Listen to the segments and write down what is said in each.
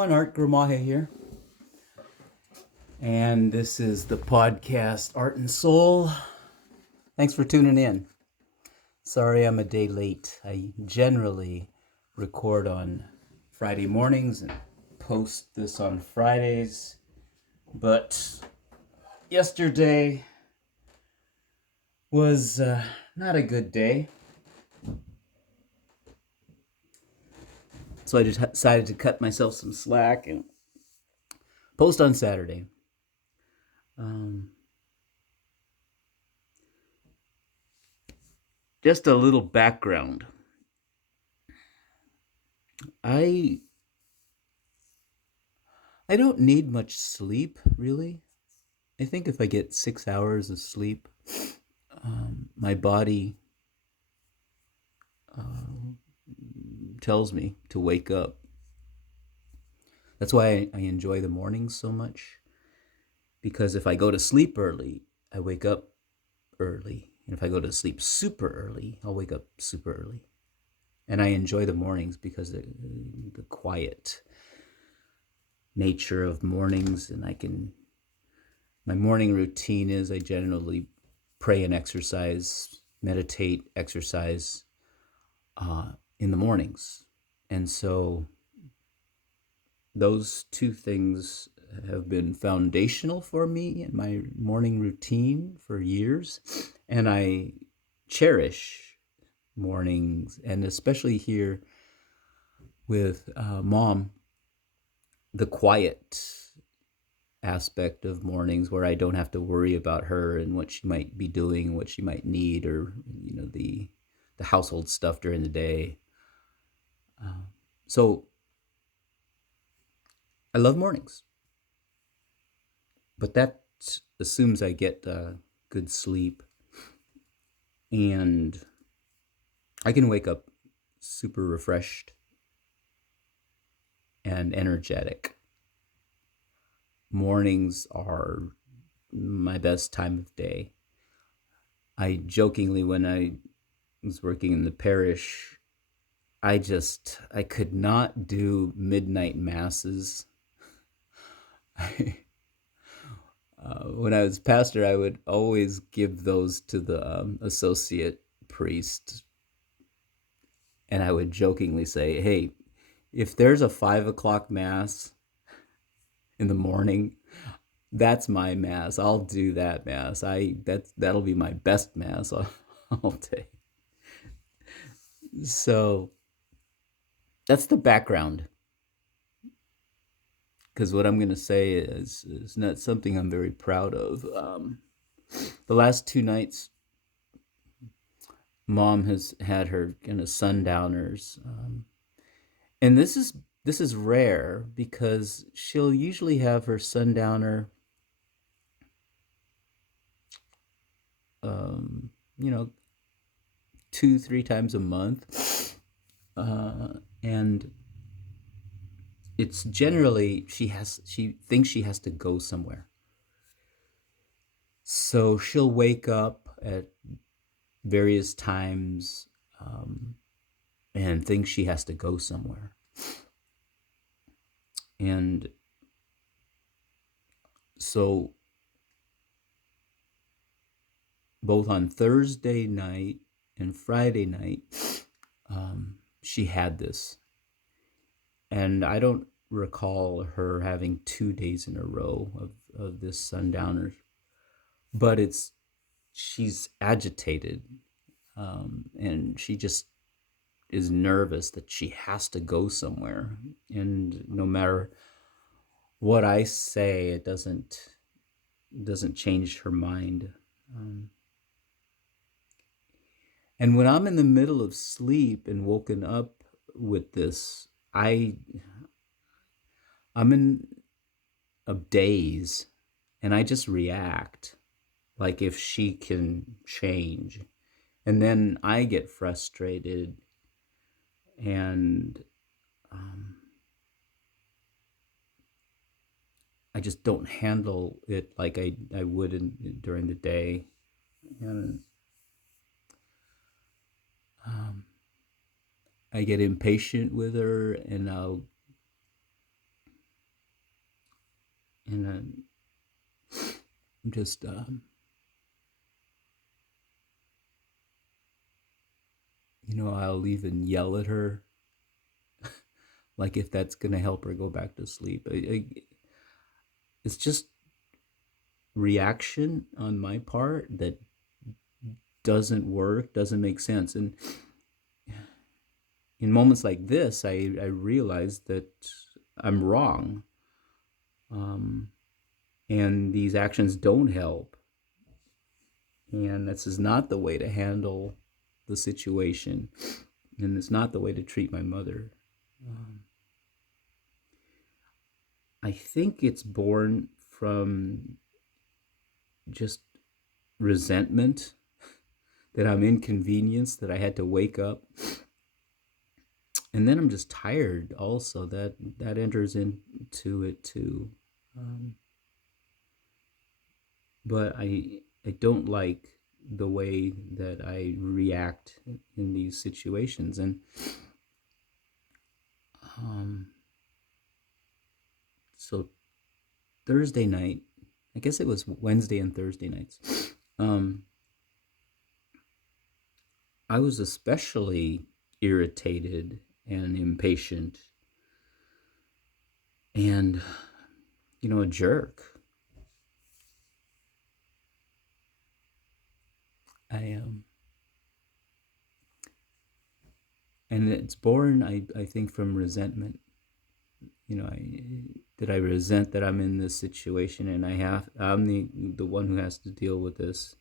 everyone. Art Gramaje here. And this is the podcast Art and Soul. Thanks for tuning in. Sorry I'm a day late. I generally record on Friday mornings and post this on Fridays. But yesterday was not a good day. So I just decided to cut myself some slack and post on Saturday. Just a little background. I don't need much sleep, really. I think if I get 6 hours of sleep, my body tells me to wake up. That's why I enjoy the mornings so much. Because if I go to sleep early, I wake up early. And if I go to sleep super early, I'll wake up super early. And I enjoy the mornings because of the quiet nature of mornings. And my morning routine is I generally pray and exercise, meditate, exercise in the mornings. And so those two things have been foundational for me in my morning routine for years. And I cherish mornings, and especially here with Mom, the quiet aspect of mornings where I don't have to worry about her and what she might be doing, what she might need, or the household stuff during the day. So I love mornings, but that assumes I get good sleep, and I can wake up super refreshed and energetic. Mornings are my best time of day. I jokingly, when I was working in the parish, I could not do midnight masses. When I was pastor, I would always give those to the associate priest. And I would jokingly say, hey, if there's a 5 o'clock mass in the morning, that's my mass. I'll do that mass. That'll be my best mass all day. So that's the background. Because what I'm going to say is not something I'm very proud of. The last 2 nights, Mom has had her kind of sundowners, and this is rare because she'll usually have her sundowner, um, you know, 2-3 times a month, and it's generally she thinks she has to go somewhere. So she'll wake up at various times and thinks she has to go somewhere. And so both on Thursday night and Friday night, she had this. And I don't recall her having 2 days in a row of this sundowner. But she's agitated, and she just is nervous that she has to go somewhere. And no matter what I say, it doesn't change her mind. And when I'm in the middle of sleep and woken up with this, I'm in a daze, and I just react like if she can change. And then I get frustrated, and I just don't handle it like I would during the day. And I get impatient with her, and I'll and I'm just I'll even yell at her, like if that's gonna help her go back to sleep. It's just reaction on my part that doesn't work, doesn't make sense. And in moments like this, I realize that I'm wrong, um, and these actions don't help. And this is not the way to handle the situation, and it's not the way to treat my mother. Um, I think it's born from just resentment that I'm inconvenienced, that I had to wake up. And then I'm just tired also. That enters into it too. Um, but I don't like the way that I react in these situations. And um, so Thursday night, I guess it was Wednesday and Thursday nights, I was especially irritated and impatient and, a jerk. I and it's born, I think, from resentment. I resent that I'm in this situation, and I'm the one who has to deal with this.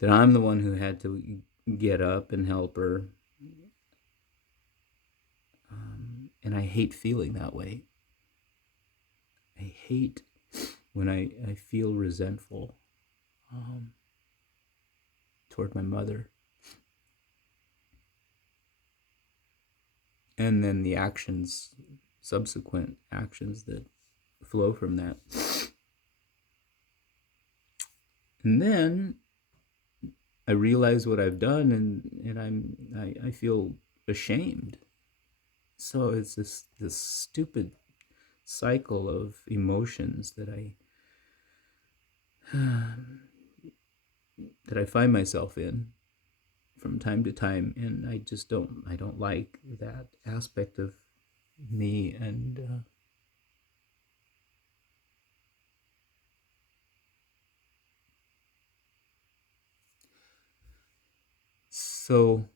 That I'm the one who had to get up and help her, and I hate feeling that way. I hate when I feel resentful um, toward my mother, and then the subsequent actions that flow from that. And then I realize what I've done, and I feel ashamed. So it's this stupid cycle of emotions that I find myself in from time to time, and I don't like that aspect of me. And so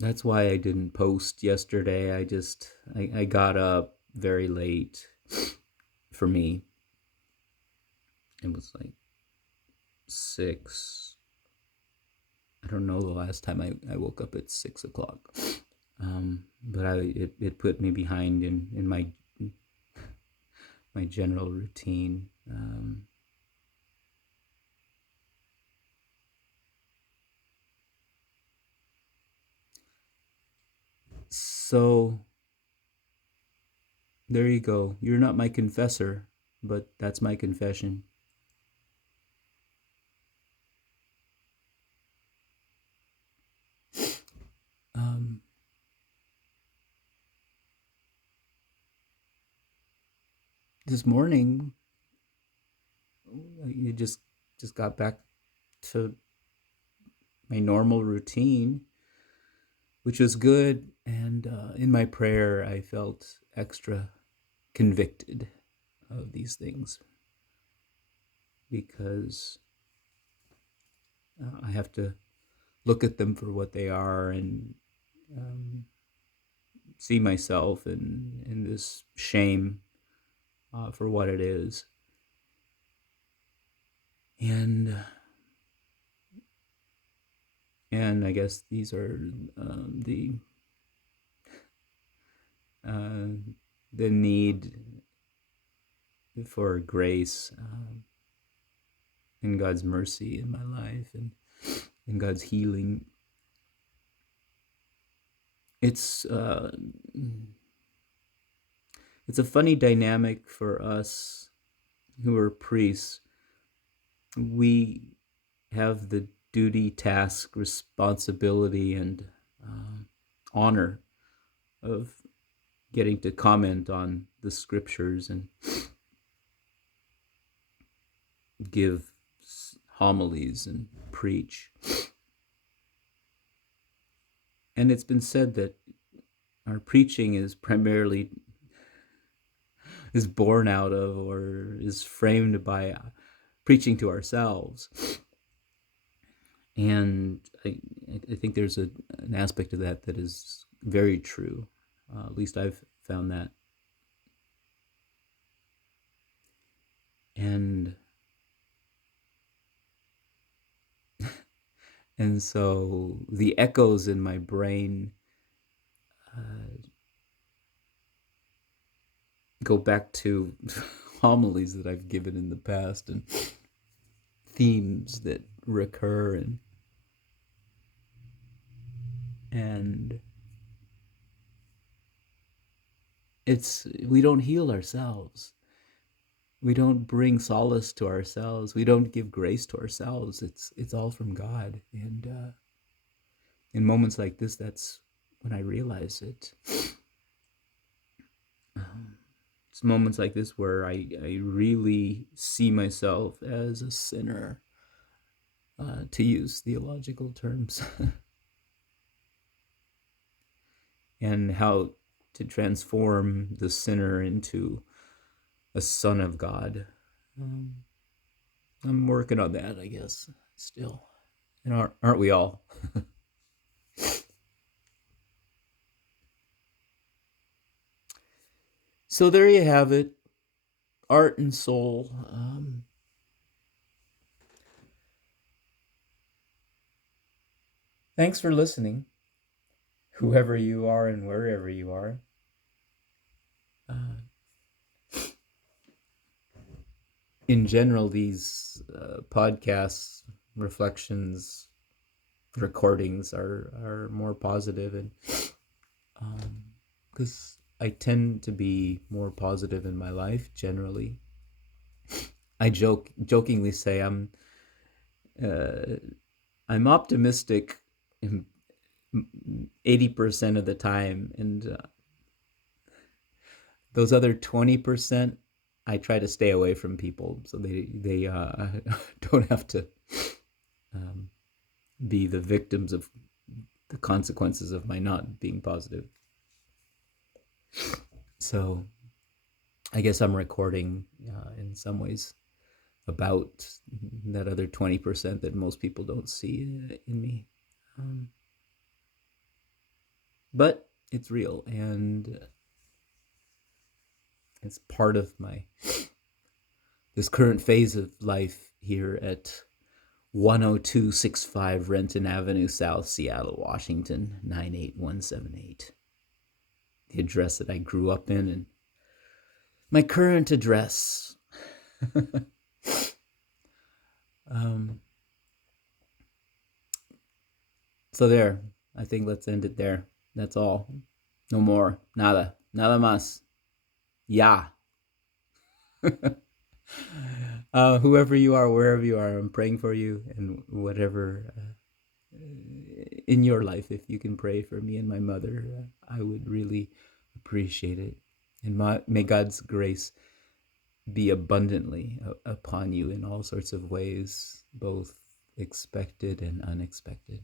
that's why I didn't post yesterday. I got up very late. For me, it was like 6. I don't know the last time I woke up at 6 o'clock. But it put me behind in my general routine. So there you go. You're not my confessor, but that's my confession. Um, this morning, you just got back to my normal routine, which was good. And in my prayer, I felt extra convicted of these things because I have to look at them for what they are, and um, see myself in this shame for what it is. And I guess these are uh, the need for grace and God's mercy in my life, and God's healing. It's it's a funny dynamic for us who are priests. We have the duty, task, responsibility, and honor of getting to comment on the scriptures and give homilies and preach. And it's been said that our preaching is primarily is born out of or is framed by preaching to ourselves. And I think there's an aspect of that that is very true. At least I've found that. And so the echoes in my brain go back to homilies that I've given in the past and themes that recur, and we don't heal ourselves. We don't bring solace to ourselves. We don't give grace to ourselves. It's all from God. And in moments like this, that's when I realize it. It's moments like this where I really see myself as a sinner, to use theological terms, and how to transform the sinner into a son of God. I'm working on that, I guess, still. And aren't we all? So there you have it. Art and soul. Thanks for listening, whoever you are and wherever you are. In general, these podcasts, reflections, recordings are more positive, and because I tend to be more positive in my life generally. I jokingly say I'm optimistic 80% of the time, and those other 20%, I try to stay away from people so they don't have to be the victims of the consequences of my not being positive. So I guess I'm recording in some ways about that other 20% that most people don't see in me. But it's real, and it's part of this current phase of life here at 10265 Renton Avenue South, Seattle, Washington, 98178. The address that I grew up in, and my current address. So there, I think let's end it there. That's all. No more. Nada. Nada más. Ya. Whoever you are, wherever you are, I'm praying for you, and whatever in your life, if you can pray for me and my mother, I would really appreciate it. And may God's grace be abundantly upon you in all sorts of ways, both expected and unexpected.